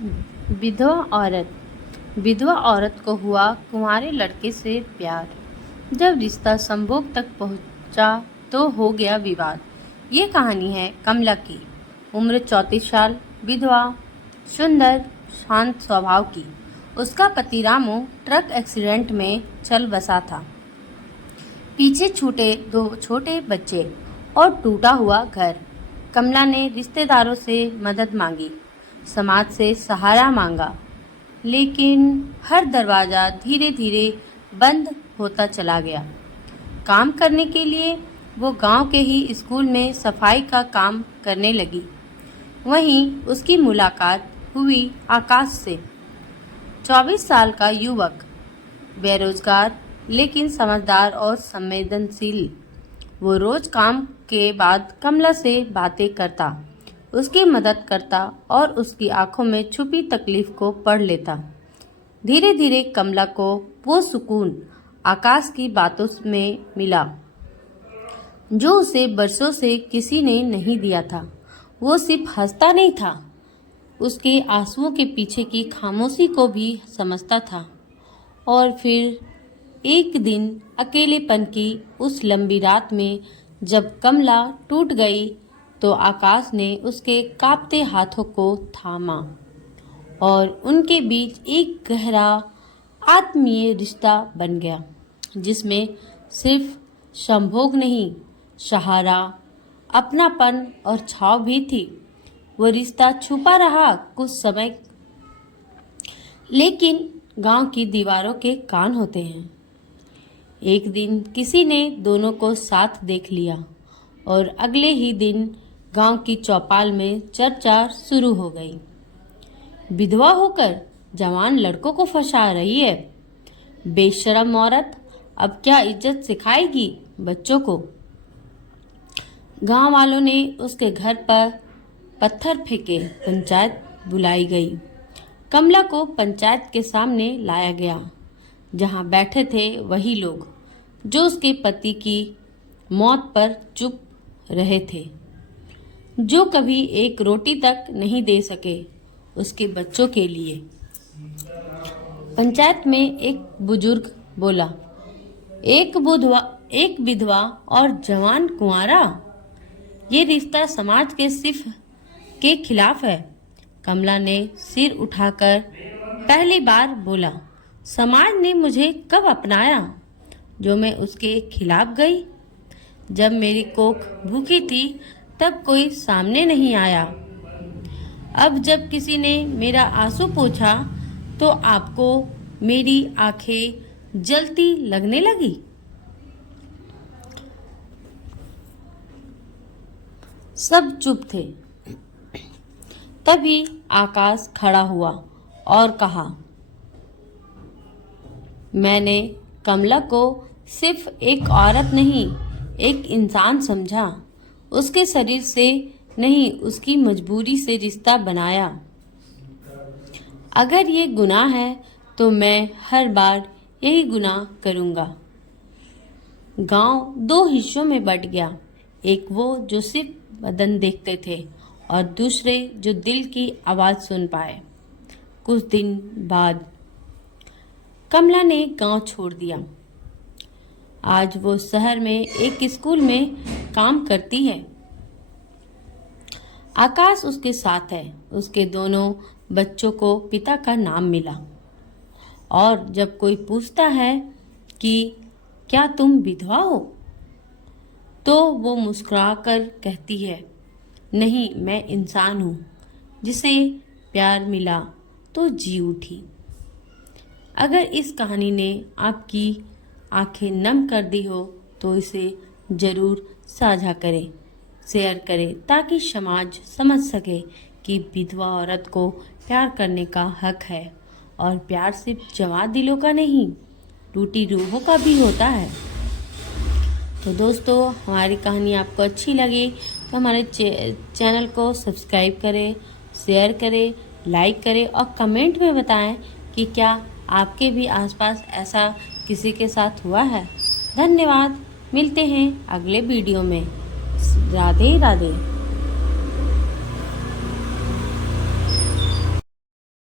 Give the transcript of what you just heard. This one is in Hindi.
विधवा औरत। विधवा औरत को हुआ कुंवारे लड़के से प्यार। जब रिश्ता संभोग तक पहुंचा तो हो गया विवाद। ये कहानी है कमला की। उम्र 34 साल, विधवा, सुंदर, शांत स्वभाव की। उसका पति रामू ट्रक एक्सीडेंट में चल बसा था। पीछे छूटे 2 छोटे बच्चे और टूटा हुआ घर। कमला ने रिश्तेदारों से मदद मांगी, समाज से सहारा मांगा, लेकिन हर दरवाज़ा धीरे धीरे बंद होता चला गया। काम करने के लिए वो गांव के ही स्कूल में सफाई का काम करने लगी। वहीं उसकी मुलाकात हुई आकाश से। 24 साल का युवक, बेरोजगार लेकिन समझदार और संवेदनशील। वो रोज काम के बाद कमला से बातें करता, उसकी मदद करता और उसकी आंखों में छुपी तकलीफ को पढ़ लेता। धीरे धीरे कमला को वो सुकून आकाश की बातों में मिला जो उसे बरसों से किसी ने नहीं दिया था। वो सिर्फ हंसता नहीं था, उसके आंसुओं के पीछे की खामोशी को भी समझता था। और फिर एक दिन अकेलेपन की उस लंबी रात में जब कमला टूट गई तो आकाश ने उसके कांपते हाथों को थामा और उनके बीच एक गहरा आत्मीय रिश्ता बन गया, जिसमें सिर्फ संभोग नहीं, सहारा, अपनापन और छाव भी थी। वो रिश्ता छुपा रहा कुछ समय, लेकिन गांव की दीवारों के कान होते हैं। एक दिन किसी ने दोनों को साथ देख लिया और अगले ही दिन गांव की चौपाल में चर्चा शुरू हो गई। विधवा होकर जवान लड़कों को फंसा रही है, बेशरम औरत, अब क्या इज्जत सिखाएगी बच्चों को। गांव वालों ने उसके घर पर पत्थर फेंके, पंचायत बुलाई गई। कमला को पंचायत के सामने लाया गया, जहां बैठे थे वही लोग जो उसके पति की मौत पर चुप रहे थे, जो कभी एक रोटी तक नहीं दे सके उसके बच्चों के लिए। पंचायत में एक बुजुर्ग बोला, एक विधवा और जवान कुंवारा, ये रिश्ता समाज के सिर्फ के खिलाफ है। कमला ने सिर उठाकर पहली बार बोला, समाज ने मुझे कब अपनाया जो मैं उसके खिलाफ गई। जब मेरी कोख भूखी थी तब कोई सामने नहीं आया। अब जब किसी ने मेरा आंसू पोंछा तो आपको मेरी आंखें जलती लगने लगी। सब चुप थे। तभी आकाश खड़ा हुआ और कहा, मैंने कमला को सिर्फ एक औरत नहीं, एक इंसान समझा। उसके शरीर से नहीं, उसकी मजबूरी से रिश्ता बनाया। अगर ये गुनाह है तो मैं हर बार यही गुनाह करूँगा। गांव 2 हिस्सों में बट गया, एक वो जो सिर्फ बदन देखते थे और दूसरे जो दिल की आवाज़ सुन पाए। कुछ दिन बाद कमला ने गांव छोड़ दिया। आज वो शहर में एक स्कूल में काम करती है। आकाश उसके साथ है। उसके दोनों बच्चों को पिता का नाम मिला। और जब कोई पूछता है कि क्या तुम विधवा हो, तो वो मुस्कुराकर कहती है, नहीं, मैं इंसान हूँ, जिसे प्यार मिला तो जी उठी। अगर इस कहानी ने आपकी आंखें नम कर दी हो तो इसे ज़रूर साझा करें, शेयर करें, ताकि समाज समझ सके कि विधवा औरत को प्यार करने का हक है और प्यार सिर्फ जवां दिलों का नहीं, टूटी रूहों का भी होता है। तो दोस्तों, हमारी कहानी आपको अच्छी लगी तो हमारे चैनल को सब्सक्राइब करें, शेयर करें, लाइक करें और कमेंट में बताएं कि क्या आपके भी आसपास ऐसा किसी के साथ हुआ है। धन्यवाद। मिलते हैं अगले वीडियो में। राधे राधे।